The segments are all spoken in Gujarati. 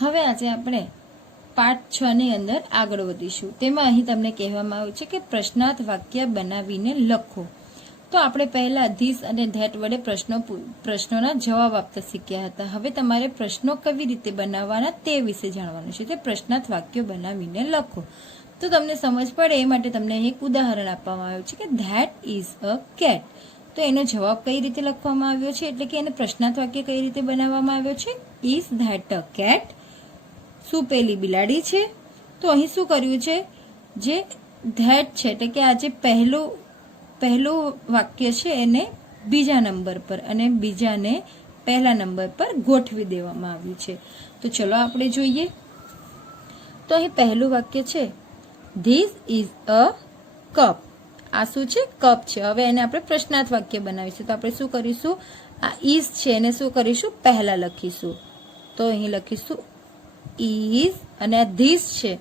હવે આજે આપણે પાઠ 6 ની અંદર આગળ વધીશું। તેમાં અહીં તમને કહેવામાં આવ્યું છે કે પ્રશ્નાર્થ વાક્ય બનાવીને લખો। તો આપણે પહેલા ધીસ અને ધેટ વડે પ્રશ્નોના જવાબ આપતા શીખ્યા હતા। હવે તમારે પ્રશ્નો કેવી રીતે બનાવવાના તે વિશે જાણવાનું છે। તે પ્રશ્નાર્થ વાક્યો બનાવીને લખો। તો તમને સમજ પડે એ માટે તમને એક ઉદાહરણ આપવામાં આવ્યું છે કે ધેટ ઇઝ અ કેટ। તો એનો જવાબ કઈ રીતે લખવામાં આવ્યો છે, એટલે કે એને પ્રશ્નાર્થ વાક્ય કઈ રીતે બનાવવામાં આવ્યો છે, ઇઝ ધેટ અ કેટ? શું પેલી બિલાડી છે? તો અહીં શું કર્યું છે, જે ધેટ છે એટલે કે આ જે પહેલું વાક્ય છે એને બીજા નંબર પર અને બીજાને પહેલા નંબર પર ગોઠવી દેવામાં આવ્યું છે। તો ચલો આપણે જોઈએ। તો અહીં પહેલું વાક્ય છે ધીસ ઇઝ અ કપ। આ શું છે, કપ છે। હવે એને આપણે પ્રશ્નાર્થ વાક્ય બનાવીશું। તો આપણે શું કરીશું, આ ઇઝ છે એને શું કરીશું, પહેલા લખીશું। તો અહીં લખીશું ઇઝ અને આ ધીસ છે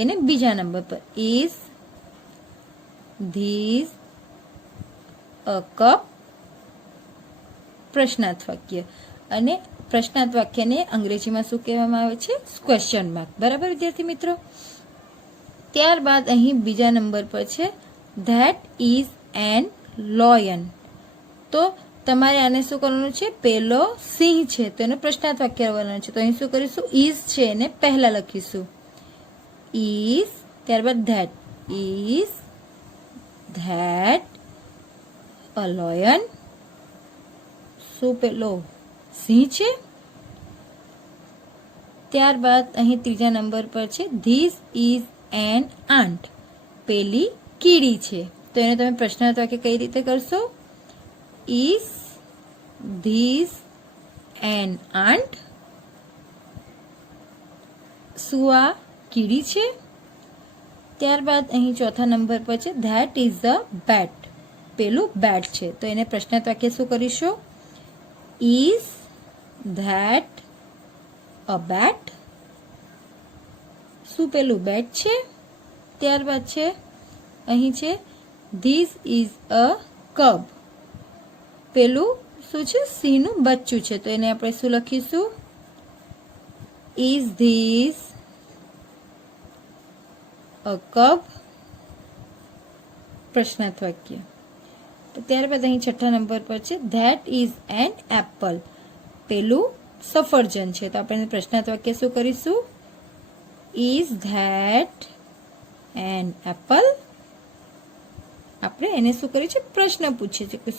એને બીજા નંબર પર, ઇઝ ધીસ અ કપ પ્રશ્નાર્થ વાક્ય। અને પ્રશ્નાર્થ વાક્યને અંગ્રેજીમાં શું કહેવામાં આવે છે, ક્વેશ્ચન માર્ક। બરાબર વિદ્યાર્થી મિત્રો। ત્યારબાદ અહીં બીજા નંબર પર છે ધેટ ઇઝ એન લોયન। તો તમારે આને શું કરવાનું છે, પેલો સિંહ છે તો એનો પ્રશ્નાર્થ વાક્ય બનાવવાનું છે। તો અહીં શું કરીશું, ઇઝ છે એને પહેલા લખીશું, ઇઝ ત્યારબાદ ધેટ, ઇઝ ધેટ અ લોયન। શું પેલો સિંહ છે? ત્યારબાદ અહીં ત્રીજા નંબર પર છે ધીસ ઇઝ એન આન્ટ। પેલી કીડી છે। તો એને તમે પ્રશ્નાર્થ વાક્ય કઈ રીતે કરશો, ઇઝ ધીસ એન આન્ટ? શું આ કીડી છે? ત્યારબાદ અહીં ચોથા નંબર પર છે ધેટ ઇઝ અ બેટ। પેલું બેટ છે તો એને પ્રશ્નાર્થ વાક્ય શું કરીશું, ઇઝ ધેટ અ બેટ? શું પેલું બેટ છે? ત્યારબાદ છે અહીં છે ધીસ ઇઝ અ કબ। પેલું શું છે, સિંહનું બચ્ચું છે તો એને આપણે શું લખીશું, ઇઝ ધીસ અ કબ પ્રશ્નાર્થ વાક્ય। ત્યારબાદ અહીં છઠ્ઠા નંબર પર છે ધેટ ઇઝ એન એપલ। પેલું સફરજન છે તો આપણે પ્રશ્નાર્થ વાક્ય શું કરીશું, ઇઝ ધેટ એન એપલ? આપણે એને શું કરીએ છીએ, પ્રશ્ન પૂછીએ છીએ કે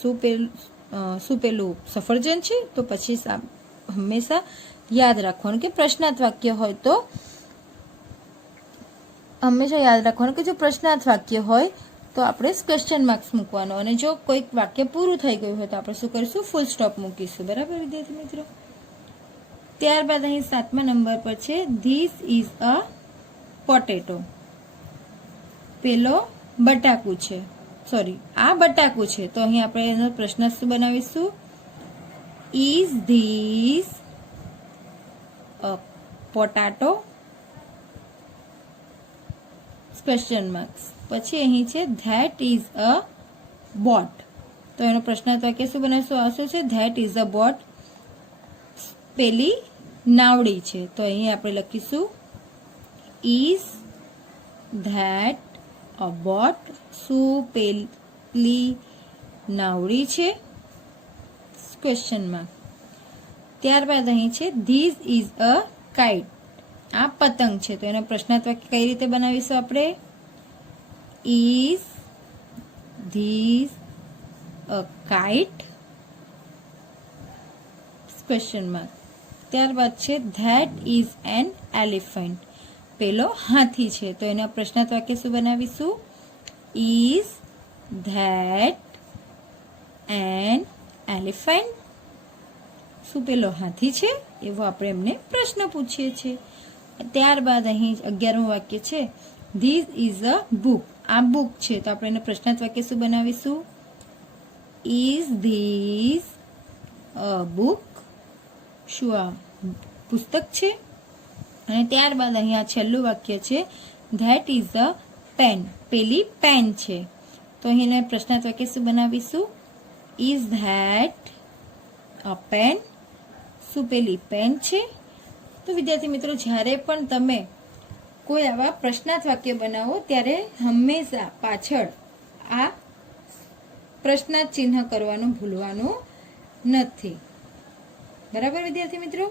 શું પેલું સફરજન છે? તો પછી હંમેશા યાદ રાખવાનું કે પ્રશ્નાર્થ વાક્ય હોય તો હંમેશા યાદ રાખવાનું કે જો પ્રશ્નાર્થ વાક્ય હોય તો આપણે ક્વેશ્ચન માર્ક્સ મૂકવાનો, અને જો કોઈક વાક્ય પૂરું થઈ ગયું હોય તો આપણે શું કરીશું, ફૂલ સ્ટોપ મૂકીશું। બરાબર વિદ્યાર્થી મિત્રો। ત્યારબાદ અહીં સાતમા નંબર પર છે ધીસ ઇઝ અ પોટેટો। પેલો બટાકુ છે, સોરી આ બટાકુ છે તો અહીં આપણે એનો પ્રશ્ન શું બનાવીશું, is this a potato question marks. પછી અહીં છે ધેટ ઇઝ અ બોટ। તો એનો પ્રશ્નાર્થ વાક્ય શું બનાવીશું, આ શું છે, ધેટ ઇઝ અ બોટ? પેલી નાવડી છે તો અહીં આપણે લખીશું ઇઝ ધેટ અ બોટ? શું પેલી નાવડી છે ક્વેશ્ચન માર્ક। ત્યારબાદ અહીં છે ધીસ ઇઝ અ કાઇટ। આ પતંગ છે તો એનો પ્રશ્નાર્થ વાક્ય કઈ રીતે બનાવીશું આપણે, is this a kite question mark. ત્યારબાદ છે ધેટ ઇઝ એન એલિફન્ટ। પેલો હાથી છે તો એના પ્રશ્નાર્થ વાક્ય શું બનાવીશું, ઇઝ ધેટ એન એલિફન્ટ? શું પેલો હાથી છે? એવો આપણે એમને પ્રશ્ન પૂછીએ છીએ। ત્યારબાદ અહીં 11મું વાક્ય છે ધીસ ઇઝ અ બુક। આ બુક છે તો આપણે એનું પ્રશ્નાર્થ વાક્ય શું બનાવીશું, ઇઝ ધીસ અ બુક? શું આ પુસ્તક છે? અને ત્યારબાદ અહીંયા છેલ્લું વાક્ય છે ધેટ ઇઝ અ પેન। પેલી પેન છે તો અહીં પ્રશ્નાર્થ વાક્ય શું બનાવીશું, ઇઝ ધેટ અ પેન? શું પેલી પેન છે? તો વિદ્યાર્થી મિત્રો, જ્યારે પણ તમે કોઈ આવા પ્રશ્નાર્થ વાક્ય બનાવો ત્યારે હંમેશા પાછળ આ પ્રશ્નાર્થ ચિહ્ન કરવાનું ભૂલવાનું નથી. બરાબર વિદ્યાર્થી મિત્રો?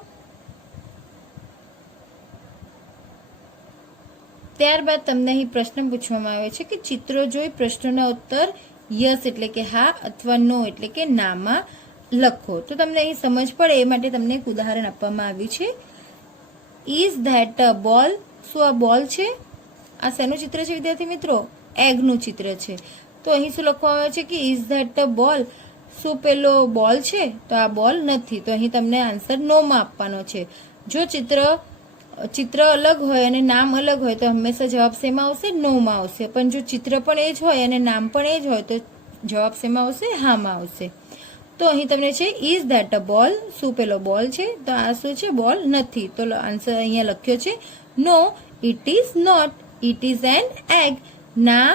ત્યારબાદ તમને અહીં પ્રશ્ન પૂછવામાં આવે છે કે ચિત્રો જોઈ પ્રશ્નોના ઉત્તર યસ એટલે કે હા અથવા નો એટલે કે નામાં લખો. તો તમને અહીં સમજ પડે એ માટે તમને એક ઉદાહરણ આપવામાં આવ્યું છે. ઇઝ ધેટ અ બોલ? શું આ બોલ છે? આ શેનું ચિત્ર છે વિદ્યાર્થી મિત્રો? એગનું ચિત્ર છે. તો અહીં શું લખવામાં આવે છે કે ઇઝ ધેટ અ બોલ? શું પેલો બોલ છે? તો આ બોલ નથી. તો અહીં તમને આન્સર નો માં આપવાનો છે. જો ચિત્ર અલગ હોય અને નામ અલગ હોય તો હંમેશા જવાબ શેમાં આવશે? નો માં આવશે. પણ જો ચિત્ર પણ એ જ હોય અને નામ પણ એ જ હોય તો જવાબ શેમાં આવશે? હા માં આવશે. તો અહીં તમને છે ઇઝ ધેટ અ બોલ? શું પેલો બોલ છે? તો આ શું છે? બોલ નથી. તો આન્સર અહીંયા લખ્યો છે no, it is not. It is an egg. ના,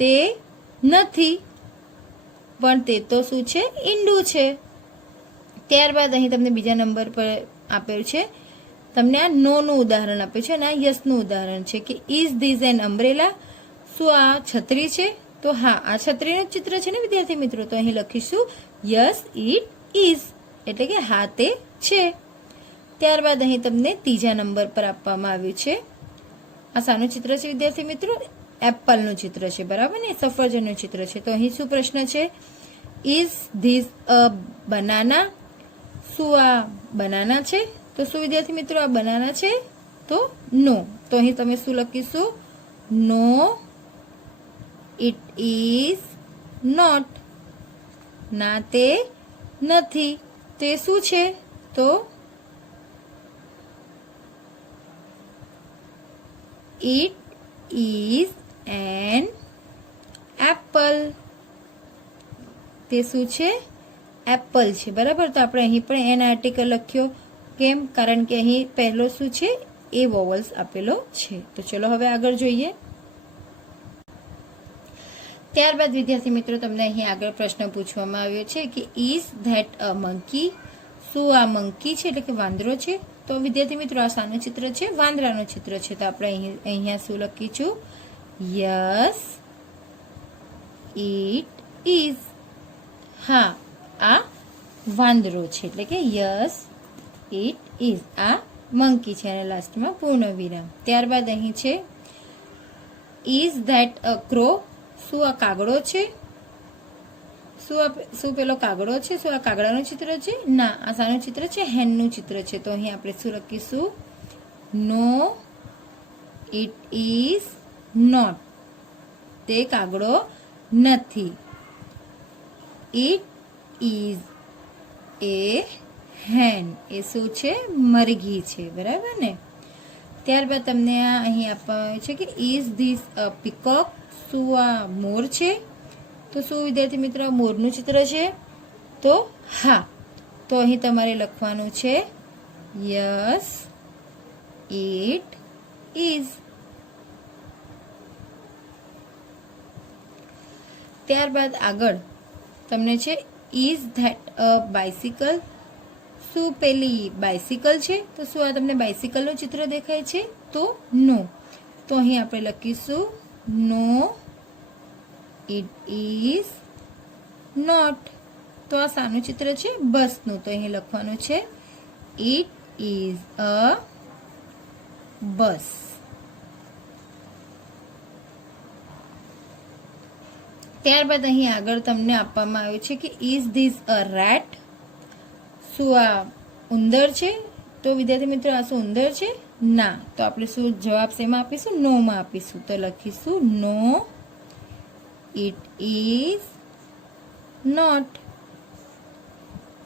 તે નથી, પણ તે તો શું છે? ઈંડું છે. ત્યારબાદ અહીં તમને બીજા નંબર પર આપેલ છે, તમને આ નો નું ઉદાહરણ આપ્યું છે અને આ યસ નું ઉદાહરણ છે કે ઇઝ ધીઝ એન અમ્બ્રેલા? શું આ છત્રી છે? તો હા, આ છત્રીનું ચિત્ર છે ને વિદ્યાર્થી મિત્રો? તો અહીં લખીશું યસ ઇટ ઇઝ એટલે કે હા તે છે. ત્યારબાદ અહીં તમને ત્રીજા નંબર પર આપવામાં આવ્યું છે, આ શાનું ચિત્ર છે વિદ્યાર્થી મિત્રો? એપલનું ચિત્ર છે. બરાબર ને? સફરજનનું ચિત્ર છે. તો અહીં શું પ્રશ્ન છે? Is this a banana? શું આ બનાના છે? તો શું વિદ્યાર્થી મિત્રો આ બનાના છે? તો નો. તો અહીં તમે શું લખીશું? નો, ઇટ ઇઝ નોટ. ના, તે નથી. તે શું છે? તો ઇટ ઇઝ એન એપલ. તે શું છે? એપલ છે. બરાબર? તો આપણે અહીં પણ એન આર્ટિકલ લખ્યો. કેમ? કારણ કે અહીં પહેલો શું છે? એ વોવલ્સ આપેલો છે. તો ચલો હવે આગળ જોઈએ. ત્યારબાદ વિદ્યાર્થી મિત્રો તમને અહીં આગળ પ્રશ્ન પૂછવામાં આવ્યો છે કે ઇઝ ધેટ અ મંકી? શું આ મંકી છે એટલે કે વાંદરો છે? તો વિદ્યાર્થી મિત્રો આ શાનું ચિત્ર છે? વાંદરાનું ચિત્ર છે. તો આપણે અહીંયા શું લખીશું? Yes it is. હા, આ વાંદરો છે એટલે કે યસ ઇટ ઇઝ. આ મંકી છે અને લાસ્ટમાં પૂર્ણ વિરામ. ત્યારબાદ અહીં છે ઇઝ ધેટ અ ક્રો? શું આ કાગડો છે? શું પેલો કાગડો છે? શું આ કાગડાનું ચિત્ર છે? ના, આ શાનું ચિત્ર છે? હેનનું ચિત્ર છે. તો અહીં આપણે શું લખીશું? નો, ઇટ ઇઝ નોટ. તે કાગડો નથી. ઇટ ઇઝ એ હેન. એ શું છે? મરઘી છે. બરાબર ને? ત્યારબાદ તમને અહીં આપવામાં આવે છે કે ઇઝ ધીસ અ પીકોક? શું આ મોર છે? તો શું વિદ્યાર્થી મિત્રો મોરનું ચિત્ર છે? તો હા. તો અહીં તમારે લખવાનું છે યસ ઇટ ઇઝ. ત્યારબાદ આગળ તમને છે ઇઝ ધેટ અ બાઇસિકલ? શું પેલી બાઇસિકલ છે? તો શું આ તમને બાઇસિકલનું ચિત્ર દેખાય છે? તો નો. તો અહીં આપણે લખીશું નો, ઇટ ઇઝ નોટ. તો આ શાનું ચિત્ર છે? બસનું. તો અહીં લખવાનું છે ઇટ ઇઝ અ બસ. ત્યારબાદ અહીં આગળ તમને આપવામાં આવ્યું છે કે ઇઝ ધીસ અ રેટ? શું આ ઉંદર છે? તો વિદ્યાર્થી મિત્રો આ શું ઉંદર છે? ના. તો આપણે શું જવાબ શેમાં આપીશું? નો માં આપીશું. તો લખીશું નો, ઇટ ઇઝ નોટ.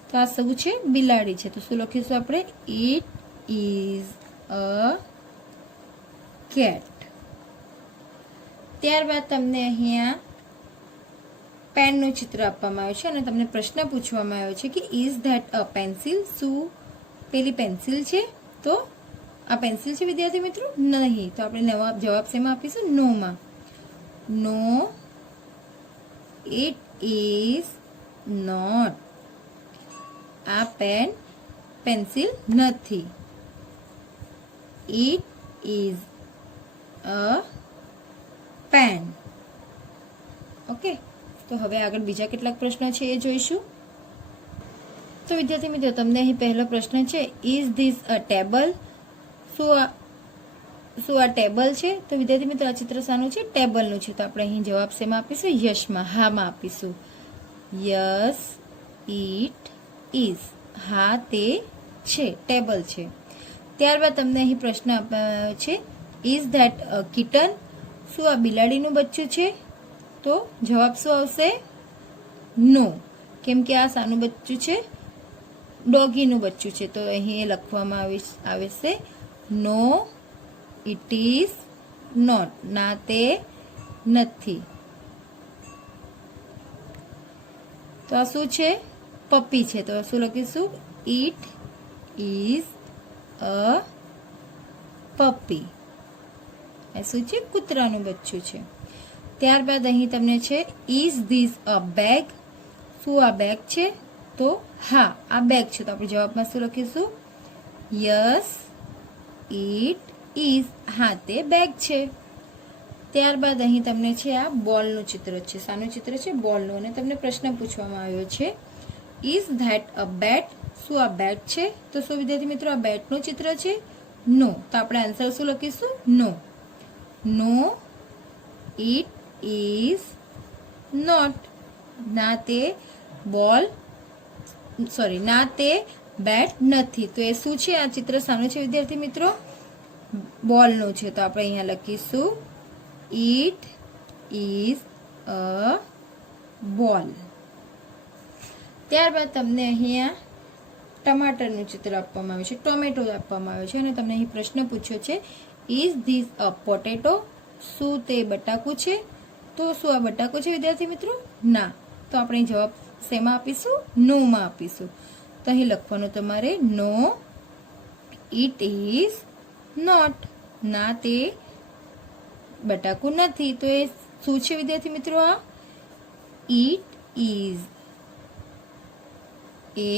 તો આ શું છે? બિલાડી છે. તો શું લખીશું આપણે? It is a cat. ત્યારબાદ તમને અહીંયા પેનનું ચિત્ર આપવામાં આવ્યું છે અને તમને પ્રશ્ન પૂછવામાં આવ્યો છે કે ઇઝ ધેટ અ પેન્સિલ? શું પેલી પેન્સિલ છે? તો આ પેન્સિલ છે વિદ્યાર્થી મિત્રો? નહીં. તો આપણે જવાબ શેમાં આપીશું? નો માં. નો, ઇટ ઇઝ નોટ. આ પેન્સિલ નથી. It is a pen. Okay, તો હવે આગળ બીજા કેટલાક પ્રશ્નો છે એ જોઈશું. તો વિદ્યાર્થી મિત્રો, તમને અહીં પહેલો પ્રશ્ન છે, ઇઝ ધીસ અ ટેબલ? શું આ ટેબલ છે? તો વિદ્યાર્થી મિત્રો, આ ચિત્ર શાનું છે? ટેબલનું છે. તો આપણે અહીં જવાબ શેમાં આપીશું? યસમાં, હામાં આપીશું. Yes it is. હા તે છે, ટેબલ છે. ત્યારબાદ તમને અહીં પ્રશ્ન આપ્યો છે, ઇઝ ધેટ અ કિટન? શું આ બિલાડીનું બચ્ચું છે? તો જવાબ શું આવશે? નો. કેમ કે આ શાનું બચ્ચું છે? ડોગીનું બચ્ચું છે. તો અહીં એ લખવામાં આવે છે નો ઇટ ઇઝ નોટ. ના તે નથી. તો આ શું છે? પપ્પી છે. તો શું લખીશું? ઇટ ઇઝ અ પપ્પી. એ શું છે? કૂતરાનું બચ્ચું છે. ત્યારબાદ અહીં તમને છે, ઇઝ ધીસ અ બેગ? શું આ બેગ છે? તો હા, આ બેગ છે. તો આપણે જવાબમાં શું લખીશું? Yes it is. હા તે બેગ છે. ત્યારબાદ અહીં તમને છે આ બોલનું ચિત્ર છે. શાનું ચિત્ર છે? બોલનું. અને તમને પ્રશ્ન પૂછવામાં આવ્યો છે, ઇઝ ધેટ અ બેટ? શું આ બેટ છે? તો શું વિદ્યાર્થી મિત્રો, આ બેટનું ચિત્ર છે? નો. તો આપણે આન્સર શું લખીશું? નો. નો ઇટ ઇઝ નોટ. ના તે બોલ ના તે બેટ નથી. તો એ શું છે? આ ચિત્ર શાનું છે વિદ્યાર્થી મિત્રો? બોલનું છે. તો આપણે અહીંયા લખીશું ઇટ ઇઝ અ બોલ. ત્યારબાદ તમને અહીંયા ટમાટરનું ચિત્ર આપવામાં આવ્યું છે, ટોમેટો આપવામાં આવ્યો છે, અને તમને અહીં પ્રશ્ન પૂછ્યો છે, ઇઝ ધીસ અ પોટેટો? શું તે બટાકું છે? તો શું આ બટાકું છે વિદ્યાર્થી મિત્રો? ના. તો આપણે જવાબ શેમાં આપીશું? નો માં આપીશું. તો અહીં લખવાનું તમારે નો ઇટ ઇઝ નોટ. ના તે બટાકું નથી. તો એ શું છે વિદ્યાર્થી મિત્રો? આ ઇટ ઇઝ એ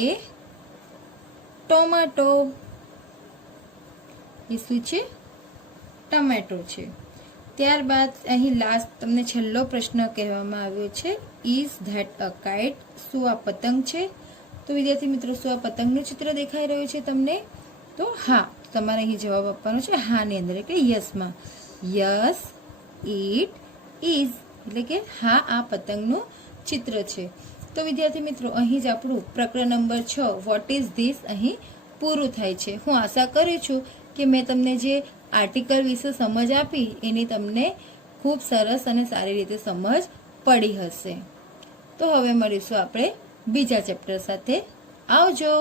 ટોમેટો. એ શું છે? ટમેટો છે. ત્યારબાદ અહીં લાસ્ટ તમને છેલ્લો પ્રશ્ન કહેવામાં આવ્યો છે, ઇઝ ધેટ અ કાઇટ? શું આ પતંગ છે? તો વિદ્યાર્થી મિત્રો, શું આ પતંગનું ચિત્ર દેખાઈ રહ્યું છે તમને? તો હા. તમારે અહીં જવાબ આપવાનો છે હા ની અંદર, એટલે યસમાં. Yes it is. એટલે કે હા, આ પતંગનું ચિત્ર છે. તો વિદ્યાર્થી મિત્રો, અહીં જ આપણું પ્રકરણ નંબર 6 વોટ ઇઝ ધીસ અહીં પૂરું થાય છે. હું આશા કરું છું કે મેં તમને જે આર્ટિકલ વિશે સમજ આપી એની તમને ખૂબ સરસ અને સારી રીતે સમજ પડી હશે. તો હવે મળીશું આપણે બીજા ચેપ્ટર સાથે. આવજો.